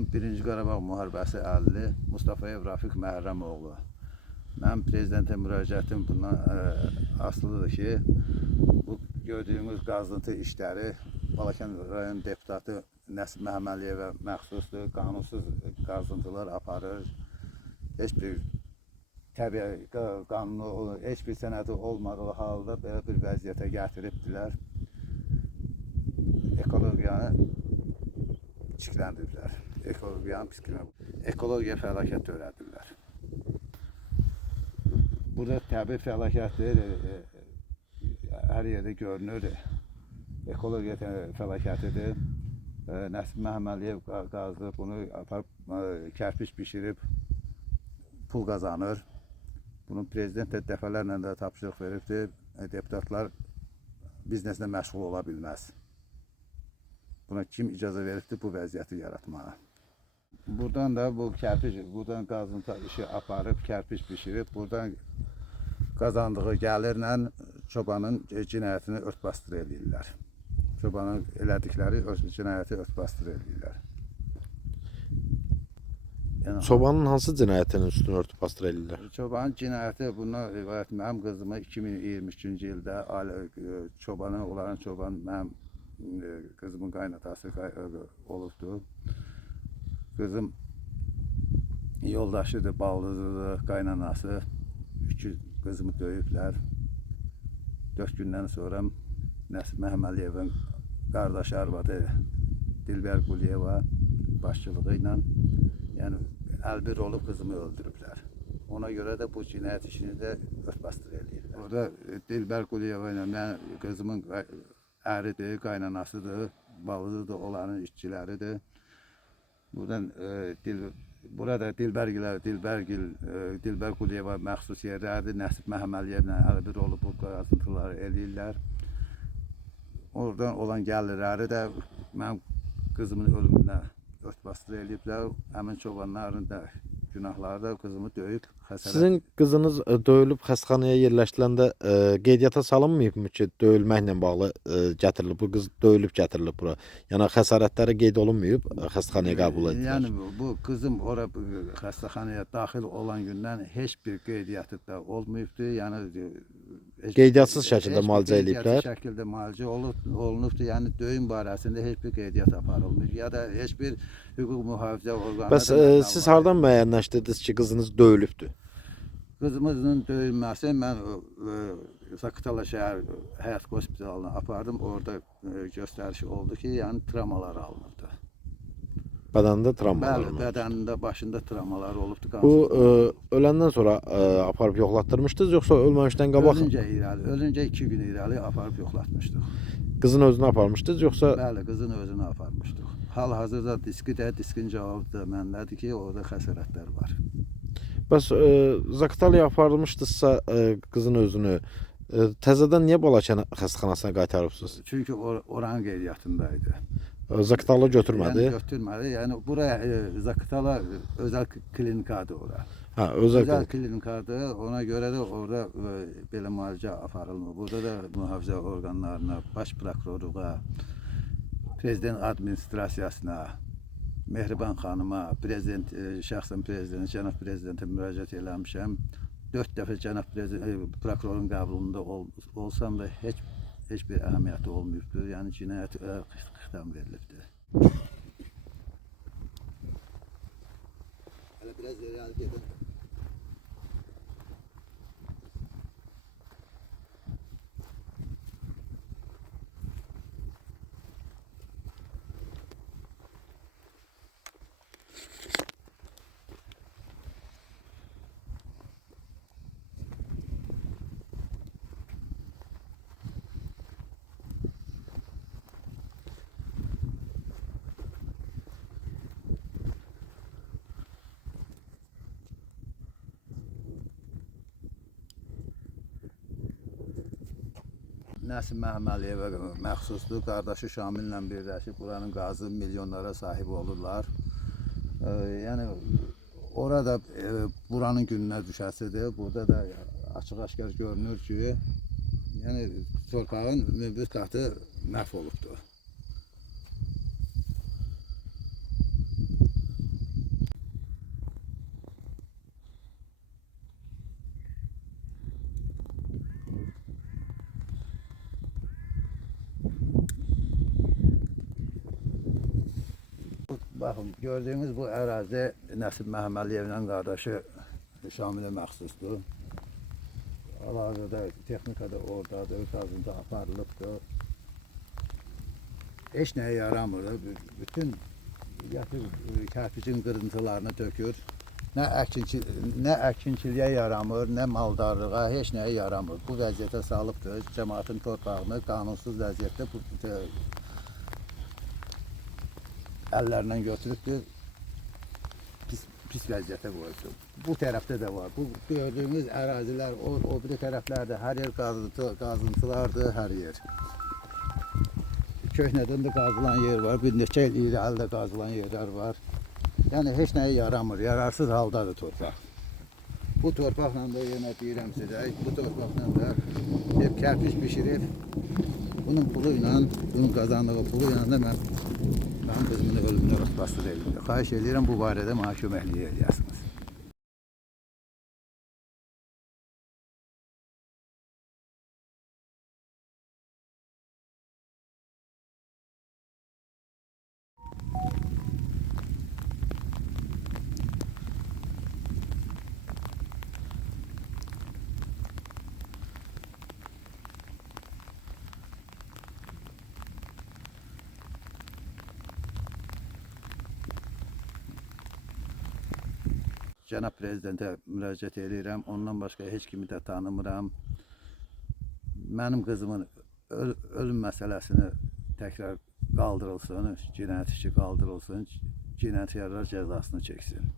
Mən 1-ci Qarabağ müharibəsi əlli Mustafayev Rafiq Məhərrəmoğlu. Mənim prezidentə müraciətim bundan asılıdır ki, bu gördüyümüz qazıntı işləri Balakən rayon deputatı Nəsib Məhəmmədliyevə məxsusdur. Qanunsuz qazıntılar aparır. Heç bir təbii qanunu, heç bir sənədi olmadığı halda belə bir vəziyyətə gətiribdilər. Ekologiyanı çikləndiriblər. Ekologiya fəlakət törədirlər. Burada təbii fəlakətdir, hər yerdə görünür. Ekologiya fəlakətidir. Nəsib Məhəmmədliyev qazdı, bunu aparıb kərpiç bişirib pul qazanır. Bunun prezident də dəfələrlə də tapşırıq veribdir. Deputatlar bizneslə məşğul ola bilməz. Buna kim icazə veribdir bu vəziyyəti yaratmağa? Buradan da bu kərpiç, buradan qazıntı işi aparıb, kərpiç bişirib, buradan qazandığı gəlirlə çobanın cinayətini örtbasdır edirlər. Çobanın elədikləri cinayəti örtbasdır edirlər. Yəni, çobanın hansı cinayətinin üstünü örtüb bastır edirlər? Çobanın cinayəti bundan ibarət. Mənim qızımı 2023-cü ildə çobanı, onların çobanı mənim kızımın qaynatası olubdur. Kızım yoldaşıdır, baldızıdır, qaynanası. Kızımı döyüblər. 4 gündən sonra Nəsib Məhəmmədliyevin qardaşı arvadı Dilbər Quliyeva başçılığı ilə yəni əlbir olub kızımı öldürüblər. Ona görə də bu cinayət işini də örtbasdır edirlər. Orada Dilbər Quliyeva ilə mən kızımın əridir, qaynanasıdır, balızıdır, onların işçiləridir. Burada Dilbər Quliyeva məxsus yerlərdir. Nəsib Məhəmmədliyevlə əlbir olub bu qazıntıları eləyirlər. Oradan olan gəlirləri də mənim qızımın ölümünə örtbasdır eləyiblər. Həmin çobanların da günahları da kızımı döyüb, xəsarət. Sizin qızınız döyülüb xəstəxanaya yerləşdiləndə qeydiyyata salınmayıbmı ki, döyülməklə bağlı gətirilib, bu qız döyülüb gətirilib bura? Yəni xəsarətləri qeyd olunmayıb, xəstəxanaya qəbul edildi. Yəni bu kızım ora xəstəxanaya daxil olan gündən heç bir qeydiyyatı da olmayıbdı. Yəni qeydiyatsız şəkildə müalicə ediblər. Qeydiyatsız şəkildə müalicə olunubdur. Yəni döyüm barəsində heç bir qeydiyyat aparılmır ya da heç bir hüquq mühafizə orqanı. Bəs siz hardan müəyyənləşdirdiniz ki, qızınız döyülübdür? Qızımızın döyülməsi mən Zaqatala şəhər həyat hospitalına apardım. Orada göstəriş oldu ki, yəni travmalar alınırdı. Bədənində travmalar Bəli, olunur. bədənində, başında travmalar olubdu. Bu öləndən sonra aparıb yoxlatdırmışdınız, yoxsa ölməmişdən qabaq? Ölüncə 2 gün irəli aparıb yoxlatmışdıq. Qızın özünü aparmışdınız, yoxsa? Bəli, qızın özünü aparmışdıq. Hal-hazırda diskin cavabı da məndədir ki, orada xəsarətlər var. Bəs Zaqatalaya aparılmışdınızsa qızın özünü, təzədən niyə Balakən xəstəxanasına qaytarıbsınız? Çünki oranın qeydiyyatındaydı. Zaqatala götürmədi? Yəni götürmədi. Yəni buraya Zaqatala özəl klinikadır ora. Ha, özəl klinikadır. Ona görə də orada belə müalicə aparılmır. Burada da mühafizə orqanlarına, baş prokurorluğa, prezident administrasiyasına, Mehriban xanıma, şəxsən prezident, cənab prezidentə müraciət eləmişəm. 4 dəfə cənab prokurorun qəbulunda olsam da heç bir əhəmiyyəti olmayıbdır. Yəni cinayət xitam verilibdir. Hələ biraz irəli gedin. Nəsib Məhəmmədliyevə məxsusdur. Qardaşı Şamillə birləşib buranın qazı milyonlara sahib olurlar. Yəni orada buranın gününə düşəsidir. Burada da açıq-aşkar görünür ki, yəni torpağın bir qatı məhv olubdur. Baxın, gördüyünüz bu ərazi Nəsib Məhəmmədliyevlə qardaşı Şamilə məxsusdur. Hal-hazırda texnika da oradadır, qazıntı aparılıbdır. Heç nəyə yaramır. Bütün kərpicin qırıntılarını tökür. Nə əkinçiliyə yaramır, nə maldarlığa, heç nəyə yaramır. Bu vəziyyətə salıbdır. Cəmaətin torpağını qanunsuz vəziyyətdə əllərlə götürübdür. Pis vəziyyətə qoyubdur. Bu tərəfdə də var. Bu gördüyünüz ərazilər o biri tərəflərdə hər yer qazıntılardır, hər yer. Köhnədən də qazılan yer var, bir neçə il irəlidə qazılan yerlər var. Yəni heç nəyə yaramır, yararsız haldadır torpaq. Bu torpaqla da yenə deyirəm sizə, bu torpaqla da hep kərpiç bişirib, bunun pulu ilə, bunun qazandığı pulu ilə də mənim qızımın ölümünə rastlaşdıq elimdə. Xahiş edirəm bu barədə mənə köməklik eləyəsiniz. Cənab Prezidentə müraciət edirəm. Ondan başqa heç kimi də tanımıram. Mənim qızımın ölüm məsələsini təkrar qaldırılsın, cinayət işi qaldırılsın, cinayətkarlar cəzasını çəksin.